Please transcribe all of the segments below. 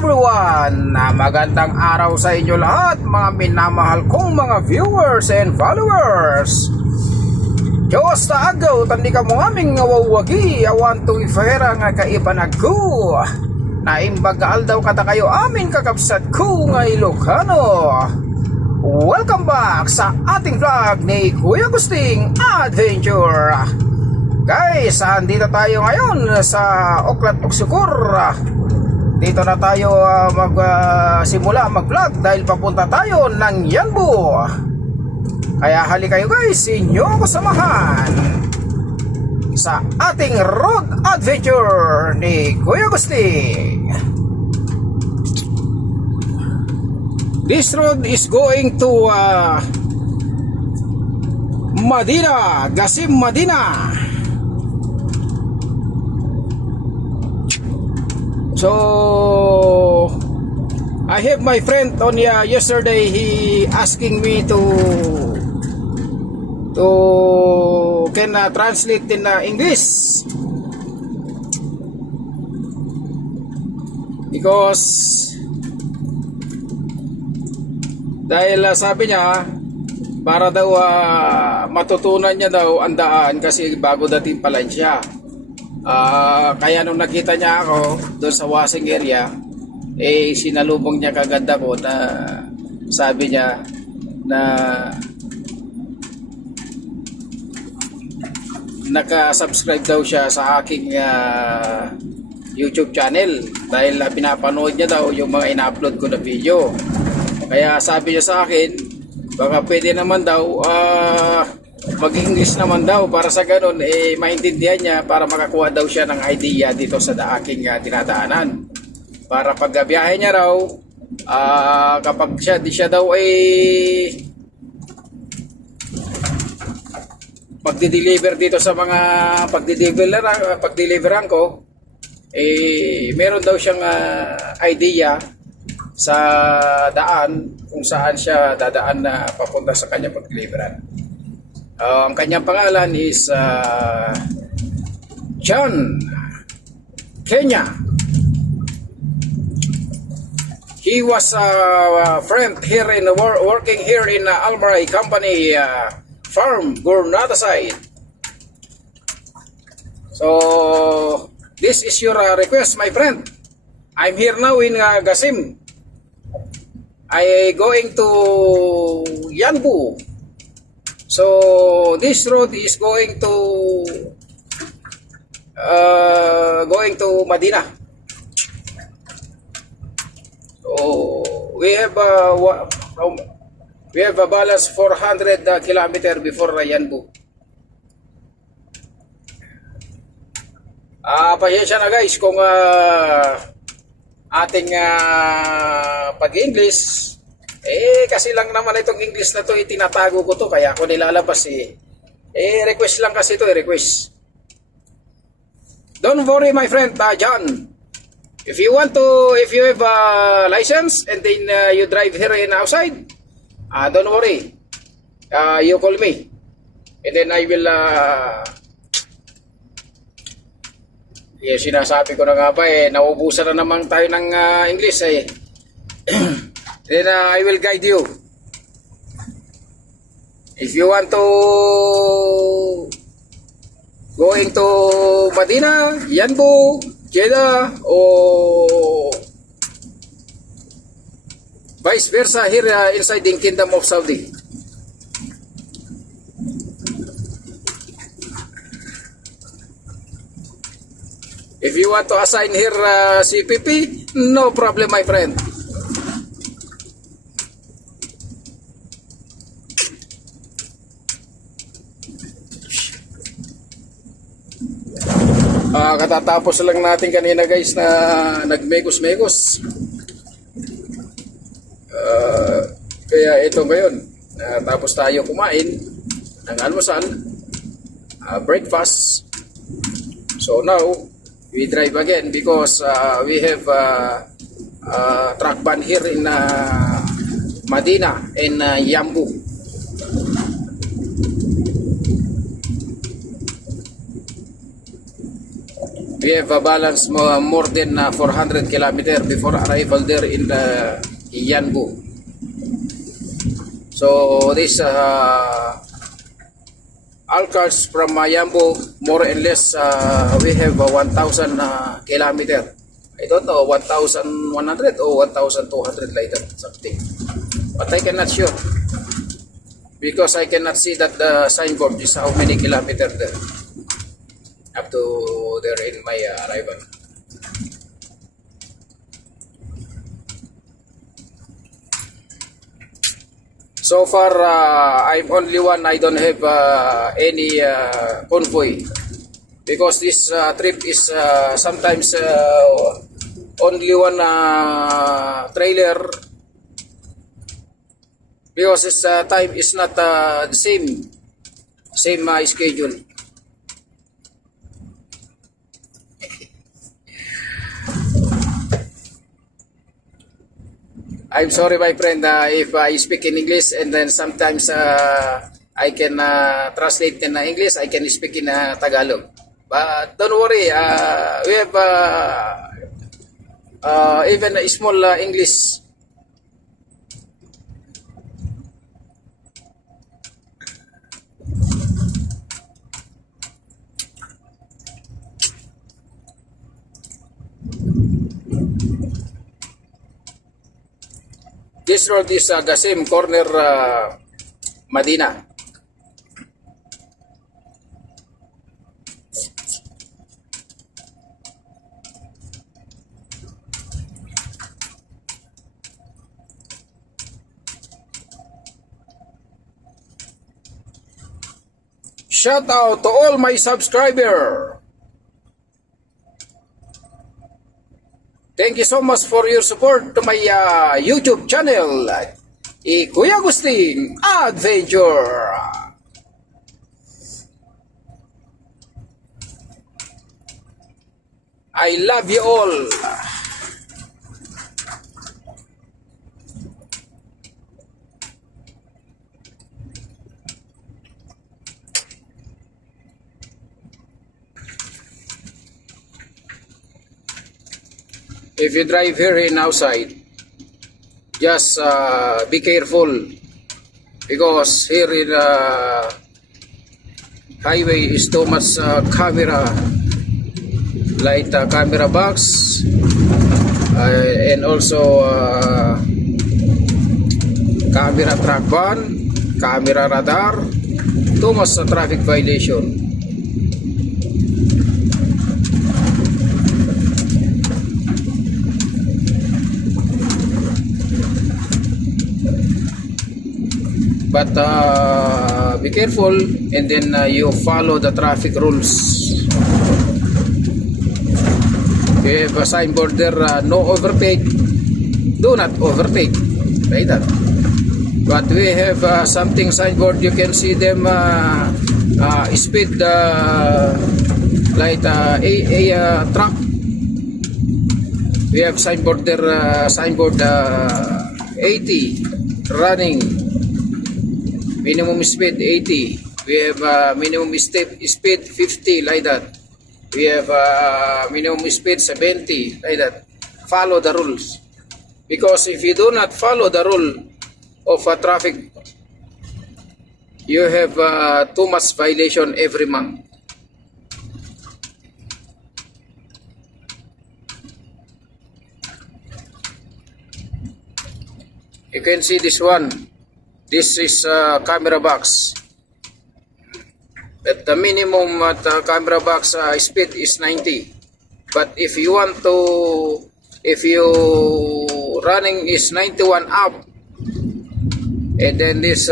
everyone! Magandang araw sa inyo lahat, mga minamahal kong mga viewers and followers. Diyos na agaw, tandi ka mo aming ngawawagi, awan to ifera nga kaiban ako. Naimbagal daw kata kayo amin kakapsat ko nga Ilocano. Welcome back sa ating vlog ni Kuya Agusting Adventure. Guys, andito tayo ngayon sa Oklat Oksukur. Dito na tayo simula mag-vlog dahil papunta tayo ng Yanbu. Kaya hali kayo guys, inyo ako samahan sa ating road adventure ni Kuya Agusting. This road is going to Madina, Qasim Madina. So I have my friend on yesterday. He asking me to can translate in English because dahil sabi niya para daw matutunan niya daw ang daan kasi bago dating pala siya. Kaya nung nakita niya ako doon sa washing area, sinalubong niya kagad ako na sabi niya na naka-subscribe daw siya sa aking YouTube channel dahil pinapanood niya daw yung mga ina-upload ko na video. Kaya sabi niya sa akin, baka pwede naman daw mag-English naman daw para sa ganun maintindihan niya para makakuha daw siya ng idea dito sa aking dinadaanan. Para pag biyahe niya raw, kapag siya daw magdi-deliver dito sa mga pagdeliveran ko, meron daw siyang idea sa daan kung saan siya dadaan na papunta sa kanyang pag-deliveran. Ang kanyang pangalan is John Kenya. He was a friend here in working here in Almaray Company farm, Gurnada side. So this is your request, my friend. I'm here now in Qasim. I going to Yanbu. So this road is going to Madina. So we have a balance 400 kilometer before Yanbu. Pasensya na guys kung ating pag-English kasi lang naman itong English na to tinatago ko to kaya ako nilalabas request lang kasi to request. Don't worry my friend John, if you have a license and then you drive here in outside, don't worry, you call me and then I will sinasabi ko na nga ba naubusan na naman tayo ng English then I will guide you. If you want to going to Madina, Yanbu, Jeddah, or vice versa here inside the Kingdom of Saudi. If you want to assign here CPP, no problem my friend. Katatapos lang natin kanina guys na nagmegos-megos. Kaya ito ngayon, tapos tayo kumain ng almusal, breakfast. So now, we drive again because we have truck ban here in Madina in Yanbu. We have a balance more than 400 kilometer before arrival there in the Yanbu. So this all cars from Yanbu, more or less we have 1,000 kilometer. I don't know, 1,100 or 1,200 like that, something. But I cannot sure. Because I cannot see that the signboard is how many kilometers there. Up to there in my arrival. So far, I'm only one. I don't have any convoy because this trip is sometimes only one trailer because this time is not the same schedule. I'm sorry, my friend, if I speak in English and then sometimes I can translate in English, I can speak in Tagalog. But don't worry, we have even a small English. This road is Gasim Corner, Medina. Shout out to all my subscribers. Thank you so much for your support to my YouTube channel, Kuya Agustin Adventure. I love you all. If you drive here in outside, just be careful because here in highway is too much camera, like camera box and also camera track van, camera radar, too much traffic violation. But be careful and then you follow the traffic rules. You have a signboard there, no overtake, do not overtake, like that. But we have something signboard, you can see them speed like a truck. We have signboard there, signboard 80 running. Minimum speed 80. We have minimum speed 50, like that. We have minimum speed 70, like that. Follow the rules. Because if you do not follow the rule of traffic, you have too much violation every month. You can see this one. This is camera box. But the minimum at camera box speed is 90. But if you want to, if you running is 91 up, and then this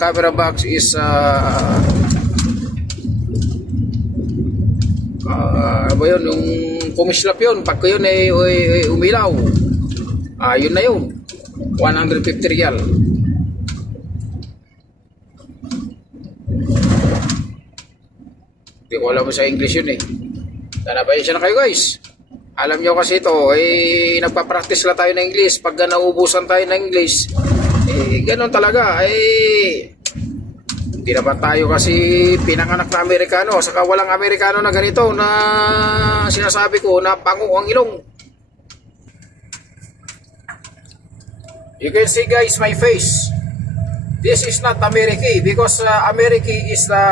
camera box is ba yun, yung kumislap yun, pag yun ay umilaw, yun na yun, 150 real. Hindi ko alam mo sa English yun eh. Nanapayasya na kayo guys. Alam nyo kasi ito, nagpa-practice lang tayo ng English. Pag naubusan tayo ng English, ganun talaga. Hindi naman tayo kasi pinanganak na Amerikano, saka walang Amerikano na ganito na sinasabi ko na pango ang ilong. You can see guys my face. This is not America because America is the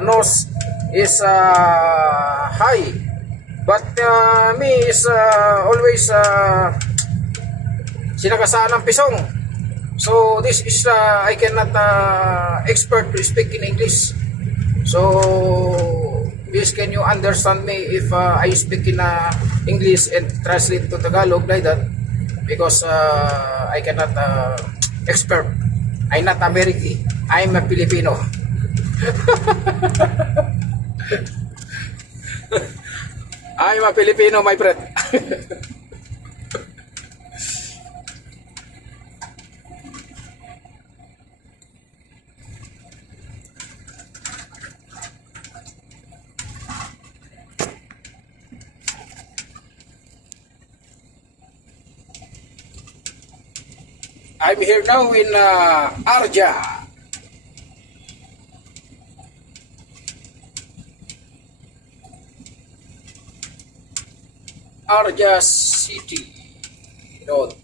nose is high, but me is always sinagasaan ng pisong. So this is I cannot expert to speak in English. So please can you understand me if I speak in English and translate to Tagalog like that, because I cannot expert. I'm not American. I'm a Filipino. I'm a Filipino, my friend. I'm here now in Arja. Arja City Road.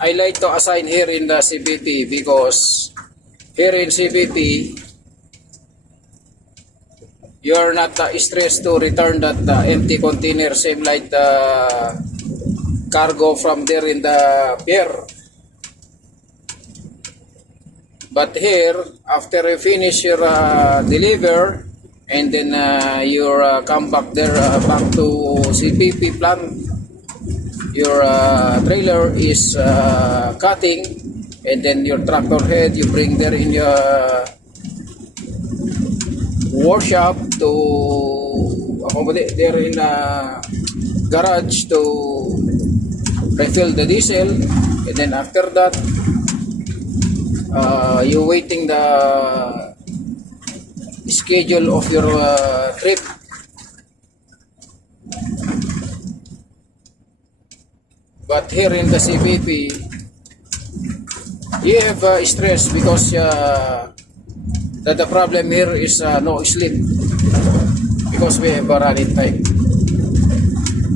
I like to assign here in the CBT because here in CBT you are not stressed to return that empty container, same like the cargo from there in the pier. But here, after you finish your deliver and then you come back there back to CPP plant, your trailer is cutting, and then your tractor head you bring there in your workshop to accommodate there in a garage to refill the diesel, and then after that you waiting the schedule of your trip. But here in the CBP, you have stress because that the problem here is no sleep because we have a running time.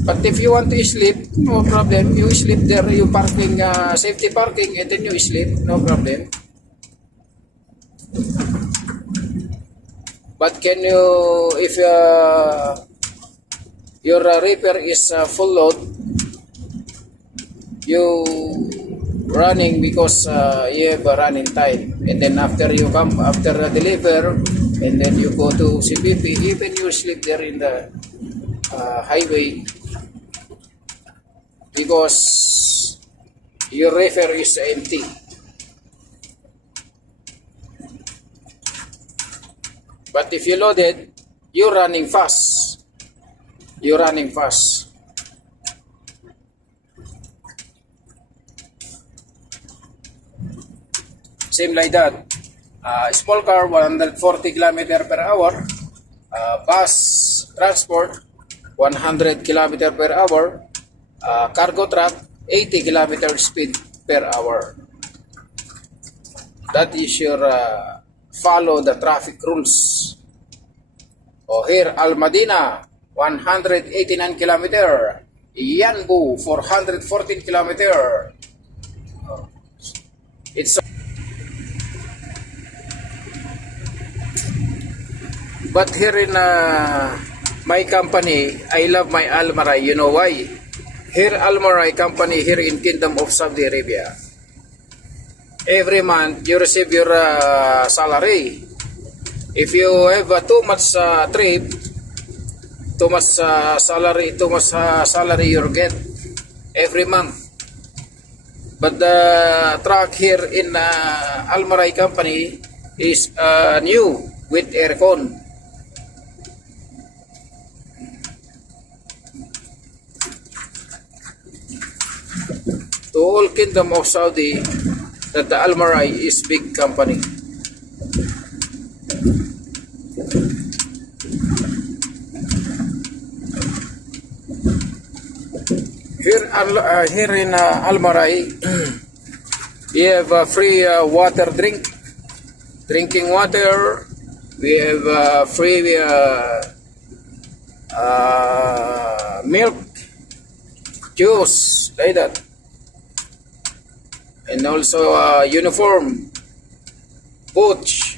But if you want to sleep, no problem. You sleep there, you parking, safety parking, and then you sleep, no problem. But can you, if your repair is full load, you running because you have a running time, and then after you come after deliver, and then you go to CPP, even you sleep there in the highway because your reefer is empty. But if you loaded, you're running fast. You're running fast. Same like that. Small car 140 km per hour. Bus transport 100 km per hour. Cargo truck 80 km speed per hour. That is your follow the traffic rules. Here Al Madina 189 km. Yanbu 414 km. It's but here in my company, I love my Almaray. You know why? Here Almaray company here in Kingdom of Saudi Arabia. Every month you receive your salary. If you have too much trip, too much salary you get every month. But the truck here in Almaray company is new with aircon. To all Kingdom of Saudi, that the Almaray is big company. Here in Almaray, we have free water drinking water. We have free milk, juice, like that. And also uniform, boots,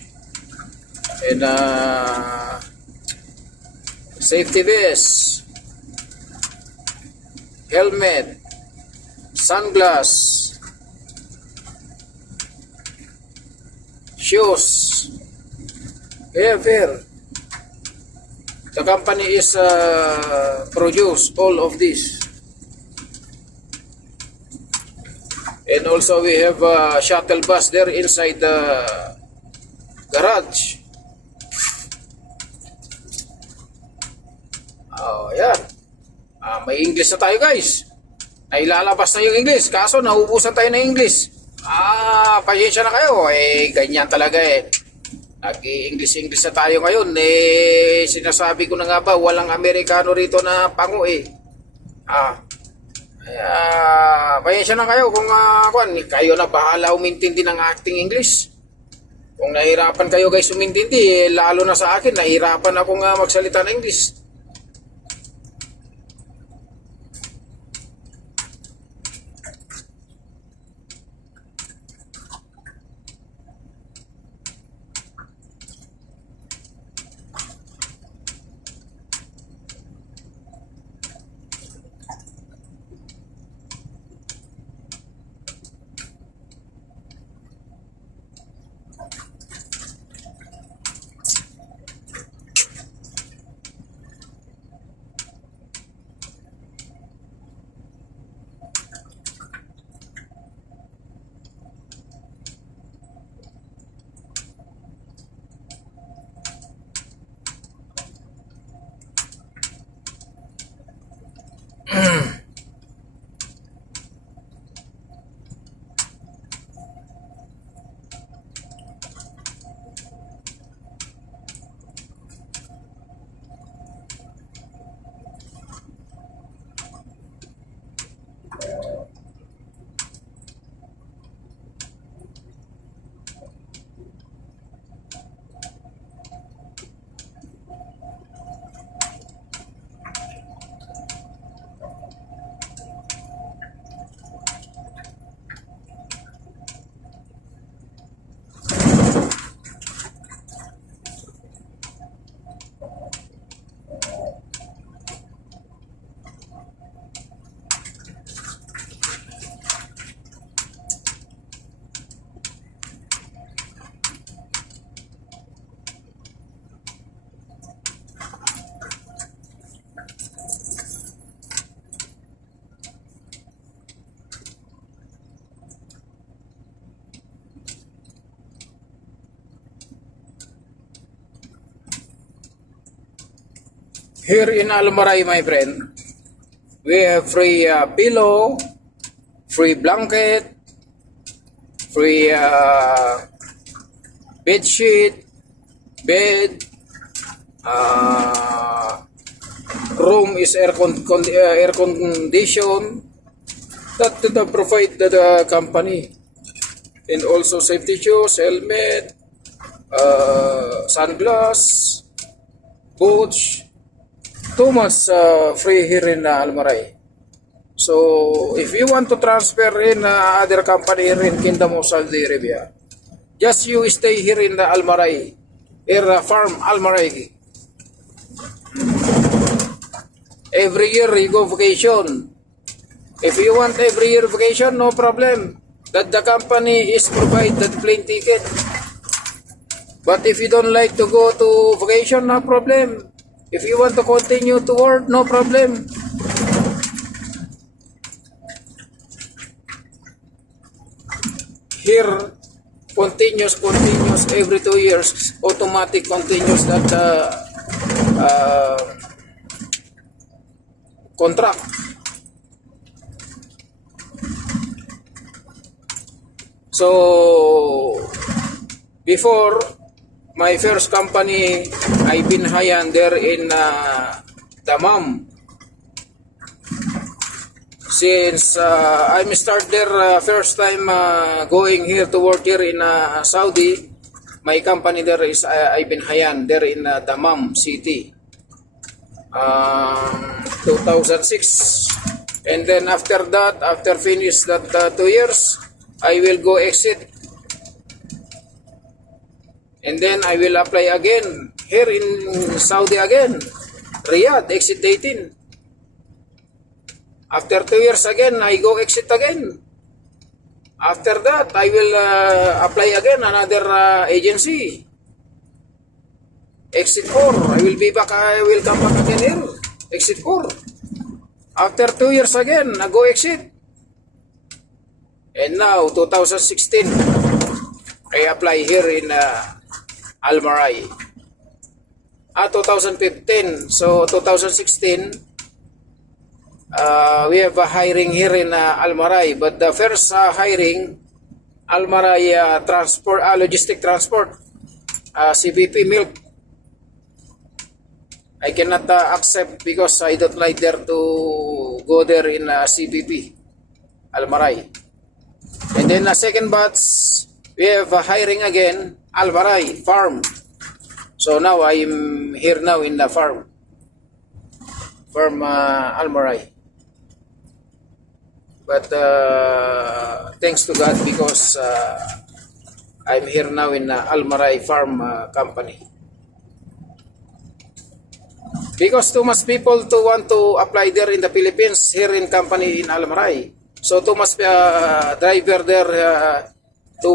and safety vest, helmet, sunglass, shoes. Here. The company is produce all of this. And also we have a shuttle bus there inside the garage. Oh, yan. May English na tayo, guys. Nailalabas na yung English. Kaso nauubusan tayo ng English. Pasensya na kayo. Ganyan talaga eh. Nag-English na tayo ngayon. Sinasabi ko na nga ba, walang Amerikano rito na pango eh. Pasensya na kayo kung kayo na bahala umintindi ng acting English. Kung nahirapan kayo guys umintindi, lalo na sa akin, nahirapan ako magsalita ng English. Here in Almaray, my friend, we have free pillow, free blanket, free bed sheet, bed, room is air condition that provide the company, and also safety shoes, helmet, sunglass, boots. Too much free here in Almaray. So if you want to transfer in other company here in Kingdom of Saudi Arabia, just you stay here in the Almaray, farm Almaray. Every year you go vacation. If you want every year vacation, no problem. That the company is provide the plane ticket. But if you don't like to go to vacation, no problem. If you want to continue to work, no problem. Here, continuous every 2 years, automatic continuous that contract. So, before my first company, I've been hired there in Dammam. Since I'm start there first time going here to work here in Saudi, my company there is I've been hired there in Dammam City, 2006. And then after that, after finish that 2 years, I will go exit. And then I will apply again here in Saudi again, Riyadh, exit 18. After 2 years again, I go exit again. After that, I will apply again another agency. Exit 4. I will come back again here. Exit 4. After 2 years again, I go exit. And now, 2016, I apply here in Al Marai. 2015. So, 2016, we have a hiring here in Al Marai. But the first hiring, Al Marai transport, logistic transport, CBP milk. I cannot accept because I don't like there to go there in CBP, Al Marai. And then the second batch, we have hiring again, Al Marai farm. So now I am here now in the farm Al Marai. But thanks to God because I'm here now in Al Marai farm company. Because too much people to want to apply there in the Philippines, here in company in Al Marai. So too much driver there to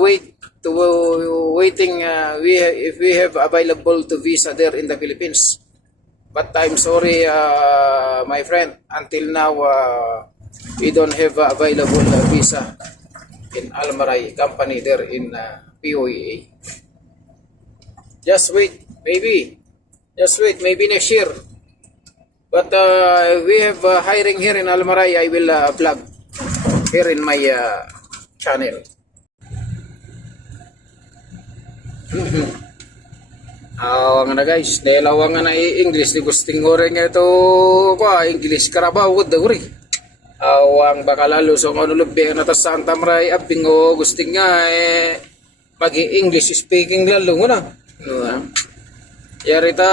waiting if we have available to visa there in the Philippines. But I'm sorry, my friend, until now we don't have available visa in Al Marai company there in POEA. Just wait, maybe next year. But we have hiring here in Al Marai. I will vlog here in my channel. Awang na guys, dahil awang na English, di gusting ko rin ito English karabaw ko daw rin. Awang baka lalo so kung lubi na ta Santa Maria, abing ko gusting nga mag-English speaking lalo ko na. Yari ta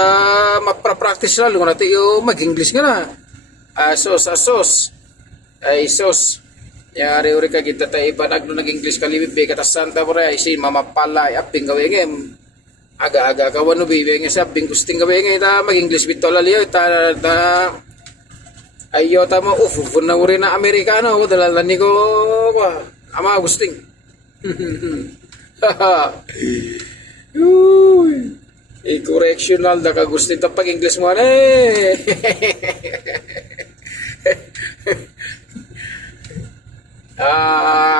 maprapractice lalo na tayo mag-English nga na. Asos. Ay sos. Yari uri ka kita tayo ipanag no nag-English kalibig kata Santa Maria, isi mamapalay abing gawin aga-aga kawan no bibi nga sabing gusting gawin nga mag-English bito laliyo ta ayo ta mo ufufun na uri na Amerikano dalalan ni ko ama gusting. Correctional da ka gusting ta pag-English mo na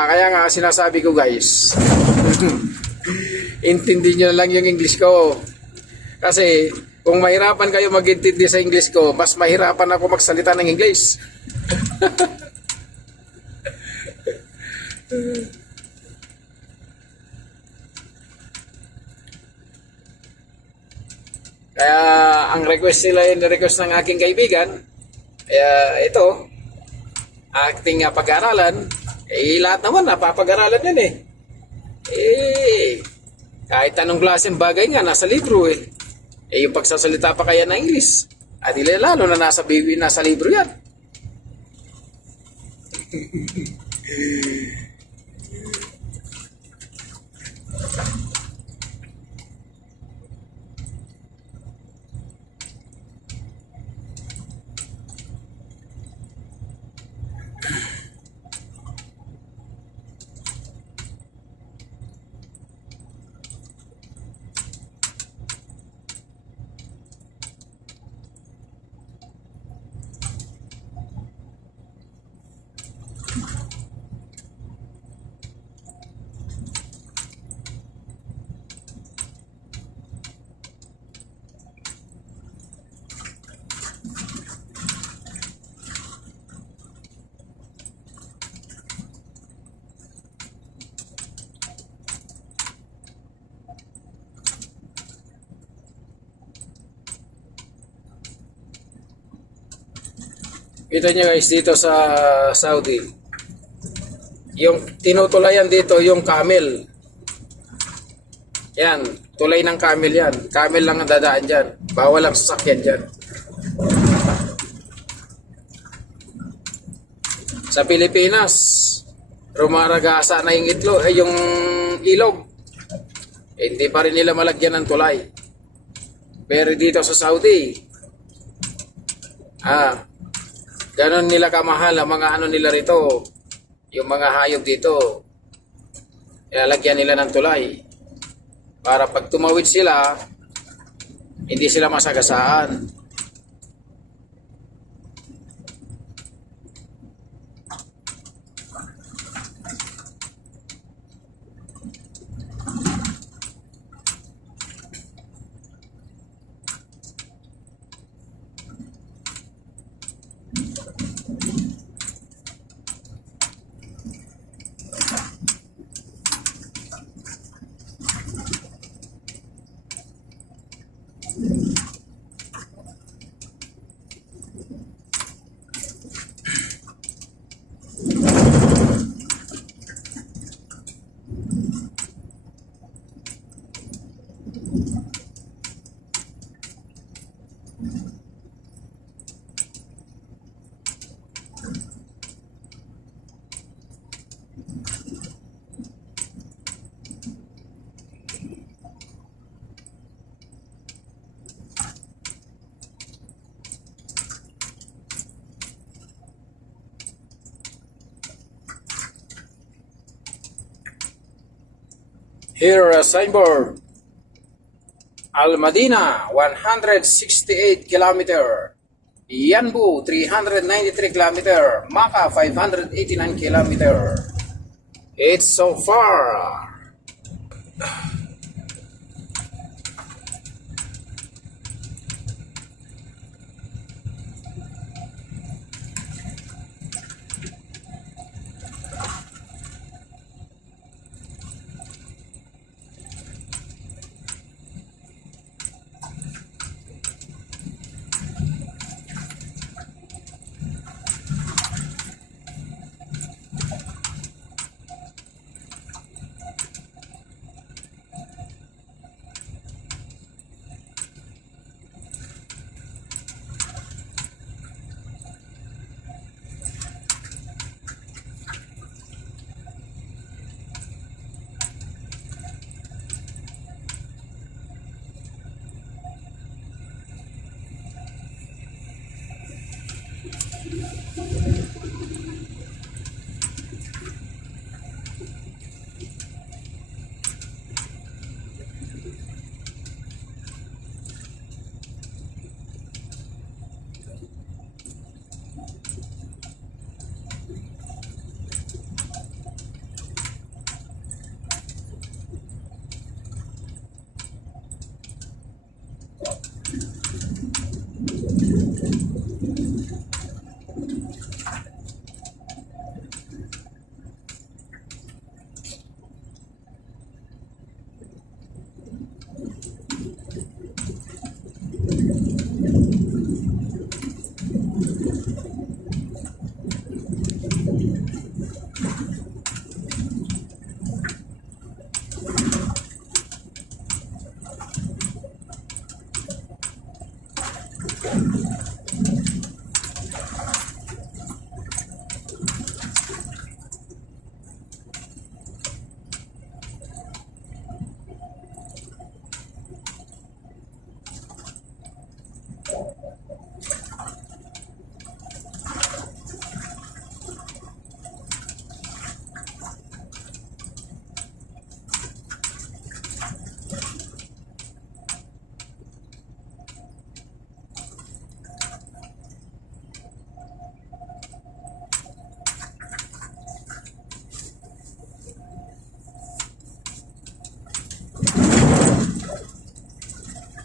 kaya nga sinasabi ko guys, intindi nyo lang yung English ko. Kasi kung mahirapan kayo mag-intindi sa English ko, mas mahirapan ako magsalita ng English. Kaya ang request nila yung request ng aking kaibigan, ito, acting pag-aralan, lahat naman napapag-aralan yan kahit anong klaseng bagay nga nasa libro yung pagsasalita pa kaya ng English at lalo na nasa libro yan. Kita nyo guys dito sa Saudi. Yung tinutulayan dito yung camel. Yan, tulay ng camel yan. Camel lang ang dadaan dyan. Bawal ang sasakyan dyan. Sa Pilipinas, rumaragasa na yung yung ilog. Hindi pa rin nila malagyan ng tulay. Pero dito sa Saudi, ganon nila kamahal ang mga ano nila rito. Yung mga hayop dito, ilalagyan nila ng tulay. Para pag tumawid sila, hindi sila masagasaan. Here a signboard. Al Madina 168 kilometer. Yanbu 393 kilometer. Makkah 589 kilometer. It's so far.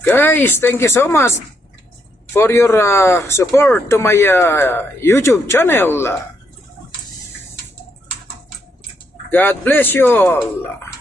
Guys, thank you so much for your support to my YouTube channel. God bless you all.